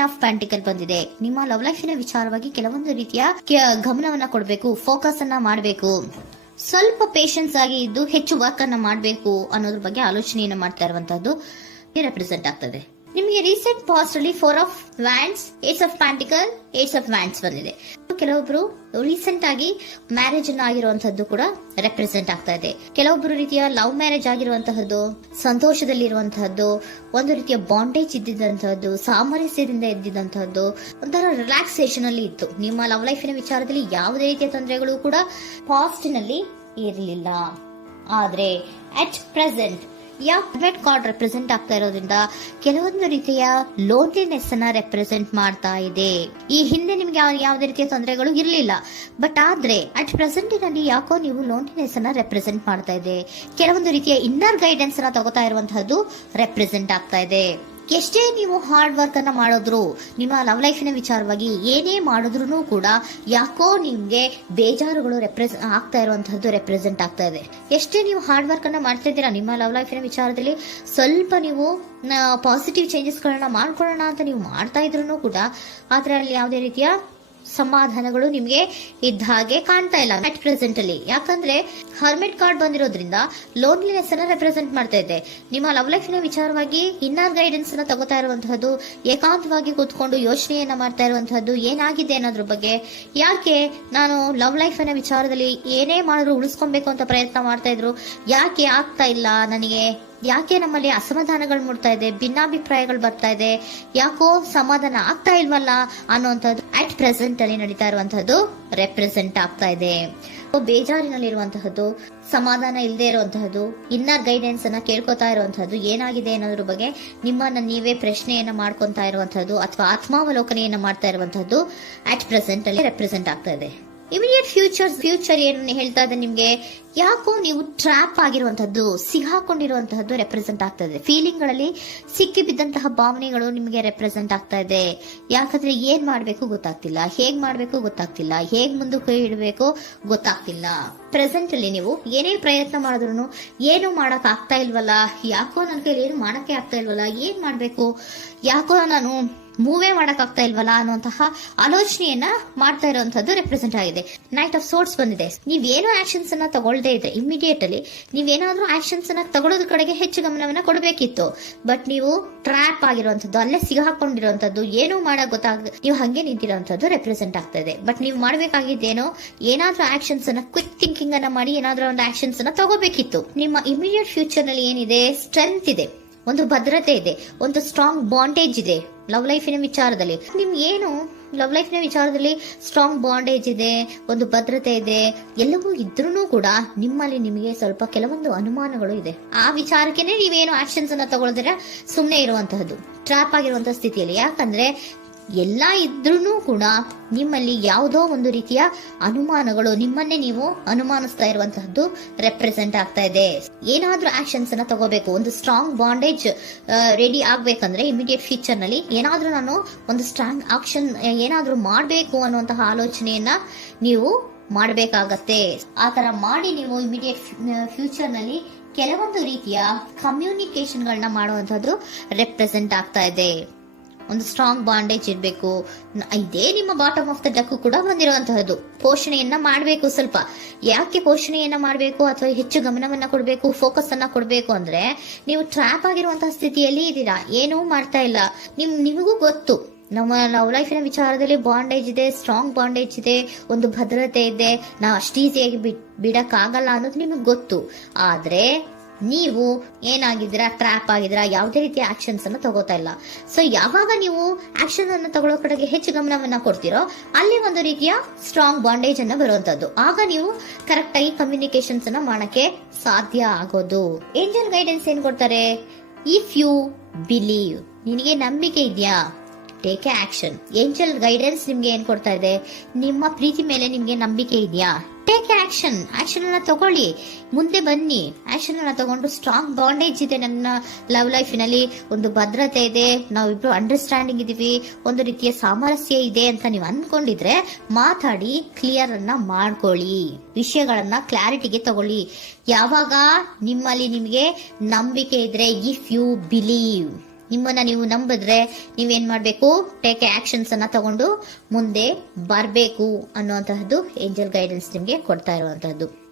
Queen of ಪ್ಯಾಂಟಿಕಲ್ ಬಂದಿದೆ. ನಿಮ್ಮ love ಲೈಫಿನ ವಿಚಾರವಾಗಿ ಕೆಲವೊಂದು ರೀತಿಯ ಗಮನವನ್ನ ಕೊಡಬೇಕು, ಫೋಕಸ್ ಅನ್ನ ಮಾಡಬೇಕು, ಸ್ವಲ್ಪ ಪೇಷನ್ಸ್ ಆಗಿ ಇದ್ದು ಹೆಚ್ಚು ವರ್ಕ್ ಅನ್ನ ಮಾಡಬೇಕು ಅನ್ನೋದ್ರ ಬಗ್ಗೆ ಆಲೋಚನೆಯನ್ನ ಮಾಡ್ತಾ ಇರುವಂತದ್ದು ರೆಪ್ರೆಸೆಂಟ್ ಆಗ್ತದೆ. ನಿಮಗೆ ರೀಸೆಂಟ್ ಪಾಸ್ಟ್ ಅಲ್ಲಿ 4 of wands, 8 of pentacles, 8 of wands ಬಂದಿದೆ. ಕೆಲವೊಬ್ರು ರೀಸೆಂಟ್ ಆಗಿ ಮ್ಯಾರೇಜ್ ಅನ್ನ ಆಗಿರುವಂತದ್ದು ಕೂಡ ರೆಪ್ರೆಸೆಂಟ್ ಆಗ್ತಾ ಇದೆ. ಕೆಲವೊಬ್ರು ರೀತಿಯ ಲವ್ ಮ್ಯಾರೇಜ್ ಆಗಿರುವಂತಹದ್ದು, ಸಂತೋಷದಲ್ಲಿರುವಂತಹದ್ದು, ಒಂದು ರೀತಿಯ ಬಾಂಡೇಜ್ ಇದ್ದಿದ್ದಂತಹದ್ದು, ಸಾಮರಸ್ಯದಿಂದ ಇದ್ದಿದ್ದಂತಹದ್ದು, ಒಂಥರ ರಿಲ್ಯಾಕ್ಸೇಷನ್ ಅಲ್ಲಿ ಇತ್ತು. ನಿಮ್ಮ ಲವ್ ಲೈಫಿನ ವಿಚಾರದಲ್ಲಿ ಯಾವುದೇ ರೀತಿಯ ತೊಂದರೆಗಳು ಕೂಡ ಪಾಸ್ಟ್ ನಲ್ಲಿ ಇರಲಿಲ್ಲ. ಆದ್ರೆ ಅಟ್ ಪ್ರೆಸೆಂಟ್ ಯಾವ ಕಾರ್ಡ್ ರೆಪ್ರೆಸೆಂಟ್ ಆಗ್ತಾ ಇರೋದ್ರಿಂದ ಕೆಲವೊಂದು ರೀತಿಯ ಲೋನ್ಲಿನೆಸ್ ಅನ್ನ ರೆಪ್ರೆಸೆಂಟ್ ಮಾಡ್ತಾ ಇದೆ. ಈ ಹಿಂದೆ ನಿಮ್ಗೆ ಯಾವುದೇ ರೀತಿಯ ತೊಂದರೆಗಳು ಇರಲಿಲ್ಲ, ಬಟ್ ಆದ್ರೆ ಅಟ್ ಪ್ರೆಸೆಂಟ್ ನಲ್ಲಿ ಯಾಕೋ ನೀವು ಲೋನ್ಲಿನೆಸ್ ಅನ್ನ ರೆಪ್ರೆಸೆಂಟ್ ಮಾಡ್ತಾ ಇದೆ. ಕೆಲವೊಂದು ರೀತಿಯ ಇನ್ನರ್ ಗೈಡೆನ್ಸ್ ಅನ್ನ ತಗೋತಾ ಇರುವಂತಹದ್ದು ರೆಪ್ರೆಸೆಂಟ್ ಆಗ್ತಾ ಇದೆ. ಎಷ್ಟೇ ನೀವು ಹಾರ್ಡ್ ವರ್ಕ್ ಅನ್ನ ಮಾಡಿದ್ರು, ನಿಮ್ಮ ಲವ್ ಲೈಫಿನ ವಿಚಾರವಾಗಿ ಏನೇ ಮಾಡಿದ್ರು ಕೂಡ ಯಾಕೋ ನಿಮ್ಗೆ ಬೇಜಾರುಗಳು ಆಗ್ತಾ ಇರುವಂತಹದ್ದು ರೆಪ್ರೆಸೆಂಟ್ ಆಗ್ತಾ ಇದೆ. ಎಷ್ಟೇ ನೀವು ಹಾರ್ಡ್ ವರ್ಕ್ ಅನ್ನ ಮಾಡ್ತಾ ಇದ್ದೀರಾ ನಿಮ್ಮ ಲವ್ ಲೈಫಿನ ವಿಚಾರದಲ್ಲಿ, ಸ್ವಲ್ಪ ನೀವು ಪಾಸಿಟಿವ್ ಚೇಂಜಸ್ ಗಳನ್ನ ಮಾಡ್ಕೊಳ್ಳೋಣ ಅಂತ ನೀವು ಮಾಡ್ತಾ ಇದ್ರು ಕೂಡ ಅದರಲ್ಲಿ ಯಾವುದೇ ರೀತಿಯ ಸಮಾಧಾನಗಳು ನಿಮ್ಗೆ ಇದ್ದ ಹಾಗೆ ಕಾಣ್ತಾ ಇಲ್ಲ ಅಟ್ ಪ್ರೆಸೆಂಟ್ ಅಲ್ಲಿ. ಯಾಕಂದ್ರೆ ಹರ್ಮಿಟ್ ಕಾರ್ಡ್ ಬಂದಿರೋದ್ರಿಂದ ಲೋನ್ಲಿನೆಸ್ ಅನ್ನ ರೆಪ್ರೆಸೆಂಟ್ ಮಾಡ್ತಾ ಇದೆ. ನಿಮ್ಮ ಲವ್ ಲೈಫಿನ ವಿಚಾರವಾಗಿ ಇನ್ನರ್ ಗೈಡೆನ್ಸ್ ಅನ್ನ ತಗೋತಾ ಇರುವಂತಹದ್ದು, ಏಕಾಂತವಾಗಿ ಕೂತ್ಕೊಂಡು ಯೋಚನೆಯನ್ನ ಮಾಡ್ತಾ ಇರುವಂತಹದ್ದು, ಏನಾಗಿದೆ ಅನ್ನೋದ್ರ ಬಗ್ಗೆ, ಯಾಕೆ ನಾನು ಲವ್ ಲೈಫ್ ಅನ್ನ ವಿಚಾರದಲ್ಲಿ ಏನೇ ಮಾಡಿದ್ರು ಉಳಿಸ್ಕೊಬೇಕು ಅಂತ ಪ್ರಯತ್ನ ಮಾಡ್ತಾ ಇದ್ರು, ಯಾಕೆ ಆಗ್ತಾ ಇಲ್ಲ ನನಗೆ, ಯಾಕೆ ನಮ್ಮಲ್ಲಿ ಅಸಮಾಧಾನಗಳು ಮೂಡ್ತಾ ಇದೆ, ಭಿನ್ನಾಭಿಪ್ರಾಯಗಳು ಬರ್ತಾ ಇದೆ, ಯಾಕೋ ಸಮಾಧಾನ ಆಗ್ತಾ ಇಲ್ವಲ್ಲ ಅನ್ನುವಂಥದ್ದು ಅಟ್ ಪ್ರೆಸೆಂಟ್ ಅಲ್ಲಿ ನಡೀತಾ ಇರುವಂತಹದ್ದು ರೆಪ್ರೆಸೆಂಟ್ ಆಗ್ತಾ ಇದೆ. ಬೇಜಾರಿನಲ್ಲಿರುವಂತಹದ್ದು, ಸಮಾಧಾನ ಇಲ್ಲದೆ ಇರುವಂತಹದ್ದು, ಇನ್ನರ್ ಗೈಡೆನ್ಸ್ ಅನ್ನ ಕೇಳ್ಕೊತಾ ಇರುವಂತಹದ್ದು, ಏನಾಗಿದೆ ಅನ್ನೋದ್ರ ಬಗ್ಗೆ ನಿಮ್ಮನ್ನ ನೀವೇ ಪ್ರಶ್ನೆಯನ್ನ ಮಾಡ್ಕೊಂತಾ ಇರುವಂತಹದ್ದು ಅಥವಾ ಆತ್ಮಾವಲೋಕನೆಯನ್ನ ಮಾಡ್ತಾ ಇರುವಂತಹದ್ದು ಅಟ್ ಪ್ರೆಸೆಂಟ್ ಅಲ್ಲಿ ರೆಪ್ರೆಸೆಂಟ್ ಆಗ್ತಾ ಇದೆ. ಇಮಿಡಿಯೇಟ್ ಫ್ಯೂಚರ್ ಏನು ಹೇಳ್ತಾ ಇದೆ ನಿಮ್ಗೆ, ಯಾಕೋ ನೀವು ಟ್ರ್ಯಾಪ್ ಆಗಿರುವಂತಹದ್ದು, ಸಿಗಾಕೊಂಡಿರುವಂತಹದ್ದು ರೆಪ್ರೆಸೆಂಟ್ ಆಗ್ತಾ ಇದೆ. ಫೀಲಿಂಗ್ ಗಳಲ್ಲಿ ಸಿಕ್ಕಿ ಬಿದ್ದಂತಹ ಭಾವನೆಗಳು ನಿಮಗೆ ರೆಪ್ರೆಸೆಂಟ್ ಆಗ್ತಾ ಇದೆ. ಯಾಕಂದ್ರೆ ಏನ್ ಮಾಡ್ಬೇಕು ಗೊತ್ತಾಗ್ತಿಲ್ಲ, ಹೇಗ್ ಮಾಡ್ಬೇಕು ಗೊತ್ತಾಗ್ತಿಲ್ಲ, ಹೇಗ್ ಮುಂದಕ್ಕೆ ಇಡಬೇಕು ಗೊತ್ತಾಗ್ತಿಲ್ಲ. ಪ್ರೆಸೆಂಟ್ ಅಲ್ಲಿ ನೀವು ಏನೇ ಪ್ರಯತ್ನ ಮಾಡಿದ್ರು ಏನು ಮಾಡಕ್ ಆಗ್ತಾ ಇಲ್ವಲ್ಲ, ಯಾಕೋ ನನ್ ಕೈಲಿ ಏನು ಮಾಡಕ್ಕೆ ಆಗ್ತಾ ಇಲ್ವಲ್ಲ, ಏನ್ ಮಾಡ್ಬೇಕು, ಯಾಕೋ ನಾನು ಮೂವೇ ಮಾಡಕ್ ಆಗ್ತಾ ಇಲ್ವಲ್ಲ ಅನ್ನುವಂತಹ ಆಲೋಚನೆಯನ್ನ ಮಾಡ್ತಾ ಇರುವಂತದ್ದು ರೆಪ್ರೆಸೆಂಟ್ ಆಗಿದೆ. ನೈಟ್ ಆಫ್ ಸೋರ್ಟ್ಸ್ ಬಂದಿದೆ. ನೀವೇನೋ ಆಕ್ಷನ್ಸ್ ಅನ್ನ ತಗೊಳ್ದೇ ಇದ್ರೆ ಇಮಿಡಿಯೇಟ್ ಅಲ್ಲಿ ನೀವೇನಾದ್ರೂ ಆಕ್ಷನ್ಸ್ ಅನ್ನ ತಗೊಳ್ಳೋದ್ರ ಕಡೆಗೆ ಹೆಚ್ಚು ಗಮನವನ್ನ ಕೊಡಬೇಕಿತ್ತು. ಬಟ್ ನೀವು ಟ್ರ್ಯಾಪ್ ಆಗಿರುವಂತದ್ದು, ಅಲ್ಲೇ ಸಿಗಾಕೊಂಡಿರುವಂತದ್ದು, ಏನೂ ಮಾಡಕ್ ಗೊತ್ತಾಗ ನೀವು ಹಂಗೆ ನಿಂತಿರುವಂತದ್ದು ರೆಪ್ರೆಸೆಂಟ್ ಆಗ್ತಾ ಇದೆ. ಬಟ್ ನೀವು ಮಾಡ್ಬೇಕಾಗಿದ್ದೇನೋ ಏನಾದ್ರೂ ಆಕ್ಷನ್ಸ್ ಅನ್ನ ಕ್ವಿಕ್ ಥಿಂಕಿಂಗ್ ಅನ್ನ ಮಾಡಿ ಏನಾದ್ರೂ ಒಂದು ಆಕ್ಷನ್ಸ್ ಅನ್ನ ತಗೋಬೇಕಿತ್ತು. ನಿಮ್ಮ ಇಮಿಡಿಯೇಟ್ ಫ್ಯೂಚರ್ ನಲ್ಲಿ ಏನಿದೆ, ಸ್ಟ್ರೆಂತ್ ಇದೆ, ಒಂದು ಭದ್ರತೆ ಇದೆ, ಒಂದು ಸ್ಟ್ರಾಂಗ್ ಬಾಂಡೇಜ್ ಇದೆ. ಲವ್ ಲೈಫಿನ ವಿಚಾರದಲ್ಲಿ ನಿಮ್ಗೆ ಏನು ಲವ್ ಲೈಫಿನ ವಿಚಾರದಲ್ಲಿ ಸ್ಟ್ರಾಂಗ್ ಬಾಂಡೇಜ್ ಇದೆ, ಒಂದು ಭದ್ರತೆ ಇದೆ, ಎಲ್ಲವೂ ಇದ್ರೂ ಕೂಡ ನಿಮ್ಮಲ್ಲಿ ನಿಮಗೆ ಸ್ವಲ್ಪ ಕೆಲವೊಂದು ಅನುಮಾನಗಳು ಇದೆ. ಆ ವಿಚಾರಕ್ಕೆ ನೀವೇನು ಆಕ್ಷನ್ಸ್ ಅನ್ನ ತಗೊಳ್ದಿರ ಸುಮ್ಮನೆ ಇರುವಂತಹದ್ದು, ಟ್ರಾಪ್ ಆಗಿರುವಂತಹ ಸ್ಥಿತಿಯಲ್ಲಿ. ಯಾಕಂದ್ರೆ ಎಲ್ಲ ಇದ್ರೂ ಕೂಡ ನಿಮ್ಮಲ್ಲಿ ಯಾವುದೋ ಒಂದು ರೀತಿಯ ಅನುಮಾನಗಳು, ನಿಮ್ಮನ್ನೇ ನೀವು ಅನುಮಾನಿಸ್ತಾ ಇರುವಂತಹದ್ದು ರೆಪ್ರೆಸೆಂಟ್ ಆಗ್ತಾ ಇದೆ. ಏನಾದ್ರೂ ಆಕ್ಷನ್ಸ್ ಅನ್ನ ತಗೋಬೇಕು, ಒಂದು ಸ್ಟ್ರಾಂಗ್ ಬಾಂಡೇಜ್ ರೆಡಿ ಆಗ್ಬೇಕಂದ್ರೆ ಇಮಿಡಿಯೇಟ್ ಫ್ಯೂಚರ್ ನಲ್ಲಿ ಏನಾದ್ರೂ ನಾನು ಒಂದು ಸ್ಟ್ರಾಂಗ್ ಆಕ್ಷನ್ ಏನಾದ್ರೂ ಮಾಡಬೇಕು ಅನ್ನುವಂತಹ ಆಲೋಚನೆಯನ್ನ ನೀವು ಮಾಡಬೇಕಾಗತ್ತೆ. ಆತರ ಮಾಡಿ ನೀವು ಇಮಿಡಿಯೇಟ್ ಫ್ಯೂಚರ್ ನಲ್ಲಿ ಕೆಲವೊಂದು ರೀತಿಯ ಕಮ್ಯುನಿಕೇಶನ್ ಗಳನ್ನ ಮಾಡುವಂತಹದ್ದು ರೆಪ್ರೆಸೆಂಟ್ ಆಗ್ತಾ ಇದೆ. ಒಂದು ಸ್ಟ್ರಾಂಗ್ ಬಾಂಡೇಜ್ ಇರಬೇಕು. ಇದೇ ನಿಮ್ಮ ಬಾಟಮ್ ಆಫ್ ದ ಡಕ್ ಕೂಡ ಬಂದಿರುವಂತಹದ್ದು. ಪೋಷಣೆಯನ್ನ ಮಾಡಬೇಕು. ಸ್ವಲ್ಪ ಯಾಕೆ ಪೋಷಣೆಯನ್ನ ಮಾಡಬೇಕು ಅಥವಾ ಹೆಚ್ಚು ಗಮನವನ್ನ ಕೊಡಬೇಕು, ಫೋಕಸ್ ಅನ್ನ ಕೊಡಬೇಕು ಅಂದ್ರೆ, ನೀವು ಟ್ರ್ಯಾಪ್ ಆಗಿರುವಂತಹ ಸ್ಥಿತಿಯಲ್ಲಿ ಇದ್ದೀರಾ, ಏನೂ ಮಾಡ್ತಾ ಇಲ್ಲ. ನಿಮಗೂ ಗೊತ್ತು ನಮ್ಮ ಲವ್ ಲೈಫಿನ ವಿಚಾರದಲ್ಲಿ ಬಾಂಡೇಜ್ ಇದೆ, ಸ್ಟ್ರಾಂಗ್ ಬಾಂಡೇಜ್ ಇದೆ, ಒಂದು ಭದ್ರತೆ ಇದೆ, ನಾವು ಅಷ್ಟು ಈಸಿಯಾಗಿ ಬಿಡಕ್ ಆಗಲ್ಲ ಅನ್ನೋದು ನಿಮಗೆ ಗೊತ್ತು. ಆದ್ರೆ ನೀವು ಏನಾಗಿದ್ದೀರಾ, ಟ್ರ್ಯಾಪ್ ಆಗಿದ್ದೀರಾ, ಯಾವುದೇ ರೀತಿಯ ಆಕ್ಷನ್ಸ್ ಅನ್ನ ತಗೋತಾ ಇಲ್ಲ. ಸೊ ಯಾವಾಗ ನೀವು ಆಕ್ಷನ್ ಅನ್ನು ತಗೊಳ್ಳೋ ಕಡೆಗೆ ಹೆಚ್ಚು ಗಮನವನ್ನ ಕೊಡ್ತೀರೋ ಅಲ್ಲಿ ಒಂದು ರೀತಿಯ ಸ್ಟ್ರಾಂಗ್ ಬಾಂಡೇಜ್ ಅನ್ನ ಬರುವಂತದ್ದು. ಆಗ ನೀವು ಕರೆಕ್ಟ್ ಆಗಿ ಕಮ್ಯುನಿಕೇಶನ್ಸ್ ಅನ್ನ ಮಾಡಕ್ಕೆ ಸಾಧ್ಯ ಆಗೋದು. ಏಂಜಲ್ ಗೈಡೆನ್ಸ್ ಏನ್ ಕೊಡ್ತಾರೆ, ಇಫ್ ಯು ಬಿಲೀವ್, ನಿನಗೆ ನಂಬಿಕೆ ಇದೆಯಾ, take A action. Angel guidance ನಿಮ್ಗೆ ಏನ್ ಕೊಡ್ತಾ ಇದೆ, ನಿಮ್ಮ ಪ್ರೀತಿ ಮೇಲೆ ನಿಮ್ಗೆ ನಂಬಿಕೆ ಇದೆಯಾ, ಟೇಕ್ ಆಕ್ಷನ್. ಆಕ್ಷನ್ ಅನ್ನ ತಗೊಳ್ಳಿ, ಮುಂದೆ ಬನ್ನಿ. ಆಕ್ಷನ್ ಅನ್ನ ತಗೊಂಡು ಸ್ಟ್ರಾಂಗ್ ಬಾಂಡೇಜ್ ಇದೆ ನನ್ನ ಲವ್ ಲೈಫಿನಲ್ಲಿ, ಒಂದು ಭದ್ರತೆ ಇದೆ, ನಾವಿಬ್ರು ಅಂಡರ್ಸ್ಟ್ಯಾಂಡಿಂಗ್ ಇದೀವಿ, ಒಂದು ರೀತಿಯ ಸಾಮರಸ್ಯ ಇದೆ ಅಂತ ನೀವು ಅನ್ಕೊಂಡಿದ್ರೆ ಮಾತಾಡಿ ಕ್ಲಿಯರ್ ಅನ್ನ ಮಾಡ್ಕೊಳ್ಳಿ, ವಿಷಯಗಳನ್ನ ಕ್ಲಾರಿಟಿಗೆ ತಗೊಳ್ಳಿ. ಯಾವಾಗ ನಿಮ್ಮಲ್ಲಿ ನಿಮಗೆ ನಂಬಿಕೆ ಇದ್ರೆ, ಇಫ್ ಯು ಬಿಲೀವ್, ನಿಮ್ಮನ್ನ ನೀವು ನಂಬಿದ್ರೆ ನೀವೇನ್ ಮಾಡ್ಬೇಕು, ಟೇಕ್ ಆಕ್ಷನ್ಸ್ ಅನ್ನ ತಗೊಂಡು ಮುಂದೆ ಬರ್ಬೇಕು ಅನ್ನುವಂತಹದ್ದು ಏಂಜಲ್ ಗೈಡೆನ್ಸ್ ನಿಮ್ಗೆ ಕೊಡ್ತಾ ಇರುವಂತಹದ್ದು.